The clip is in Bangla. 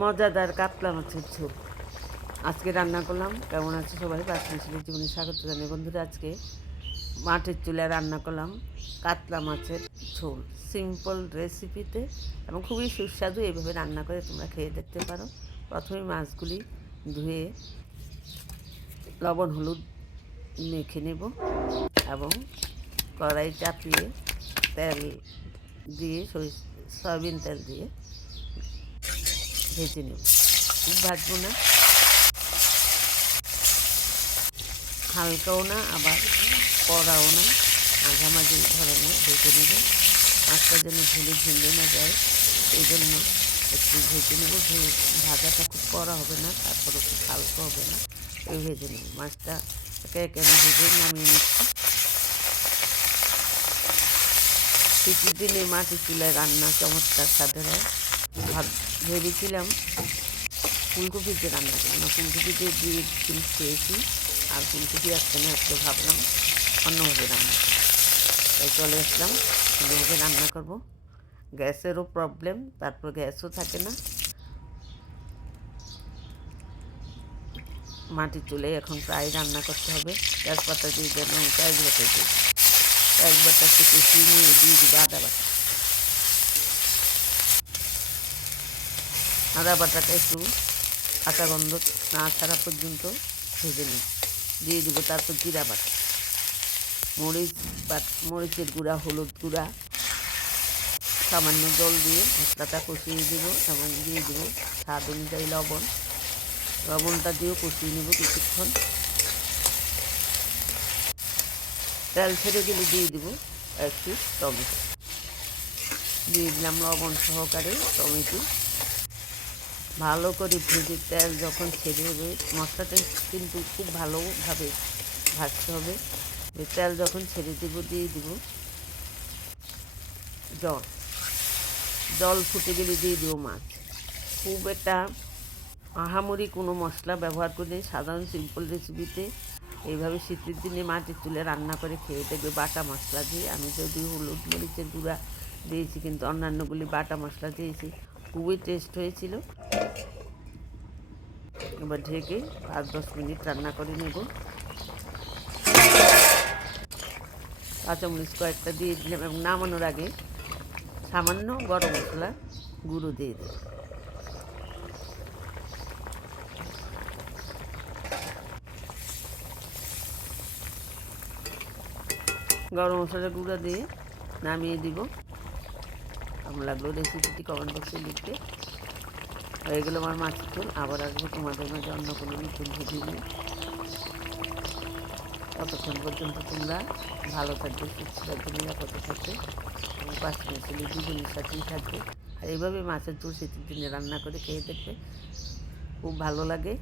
মজাদার কাতলা মাছের ঝোল আজকে রান্না করলাম। কেমন আছে সবাই? পাঁচমিশালি জীবনে স্বাগত জানাই বন্ধুরা। আজকে মাটির চুলায় রান্না করলাম কাতলা মাছের ঝোল, সিম্পল রেসিপিতে এবং খুবই সুস্বাদু। এইভাবে রান্না করে তোমরা খেয়ে দেখতে পারো। প্রথমে মাছগুলি ধুয়ে লবণ হলুদ মেখে নেব এবং কড়াই চাপিয়ে তেল দিয়ে সয়াবিন তেল দিয়ে ভেজে নেব। খুব ভাজবো না, হালকাও না আবার কড়াও না, মাঝামাঝি ধরনের ভেজে নেব। মাছটা যেন ঝুলে ঝুলে না যায় এই জন্য একটু ভেজে নেব। ভাজাটা খুব কড়া হবে না, তারপরে খুব হালকা হবে না, এই ভেজে নেব। মাছটা একে একে আমি ভেজে নামিয়ে নিচ্ছি। শীতের দিনে মাটির চুলায় রান্না চমৎকার স্বাদের হয়। ভেবেছিলাম ফুলকপিতে রান্না করবো না, ফুলকপিতে দিয়ে খেয়েছি আর ফুলকপি আসছে না, আজকে ভাবলাম অন্যভাবে রান্না করবো, তাই চলে আসলাম অন্যভাবে রান্না করব। গ্যাসেরও প্রবলেম, তারপর গ্যাসও থাকে না। মাটির চুলায় এখন প্রায় রান্না করতে হবে। তেজপাতা দিয়ে যেন তেজপাতা দিয়ে তেজপাতা থেকে নিয়ে দিয়ে দিবে আদা বাটাটা একটু কাঁচা গন্ধ না ছাড়া পর্যন্ত ভেজে নিই। দিয়ে দিব তারপর জিরা বাটা, মরিচের গুঁড়া, হলুদ গুঁড়া, সামান্য জল দিয়ে মশলাটা কষিয়ে দেবো এবং দিয়ে দেবো স্বাদ অনুযায়ী লবণটা দিয়েও কষিয়ে নেব কিছুক্ষণ। তেল ছেড়ে দিলে দিয়ে দেবো একটু টমেটো, দিয়ে দিলাম লবণ সহকারে টমেটো। ভালো করে ভেজে তেল যখন ছেড়ে দেবে, মশলাটা কিন্তু খুব ভালোভাবে ভাজতে হবে। তেল যখন ছেড়ে দেবো দিয়ে দেব জল ফুটে গেলে দিয়ে দেবো মাছ। খুব একটা আহামরি কোনো মশলা ব্যবহার করে সাধারণ সিম্পল রেসিপিতে এইভাবে শীতের দিনে মাটির চুলে রান্না করে খেয়ে দেখবে বাটা মশলা দিয়ে। আমি যদি হলুদ মরিচের গুঁড়া দিয়েছি, কিন্তু অন্যান্যগুলি বাটা মশলা দিয়েছি, খুবই টেস্ট হয়েছিল। এবার ঢেকে 5-10 মিনিট রান্না করে নেব। কাঁচামরিচ কয়েকটা দিয়ে দিলাম এবং নামানোর আগে সামান্য গরম মশলা গুঁড়ো দিয়ে দেব। গরম মশলা গুঁড়ো দিয়ে নামিয়ে দিব। কেমন লাগলো রেসিপিটি কমেন্ট বক্সে লিখতে। হয়ে গেলো আমার মাছের ঝোল। আবার আসবো তোমাদের মাঝে অন্য কোনো নতুন ভিডিও নিয়ে। ততক্ষণ পর্যন্ত তোমরা ভালো থাকবে, সুস্থ থাকবে, নিরাপদে থাকবে এবং পাঁচমিশালি দুজনের সাথেই থাকবে। আর এইভাবে মাছের ঝোল শীতের দিনে রান্না করে খেয়ে দেখবে, খুব ভালো লাগে।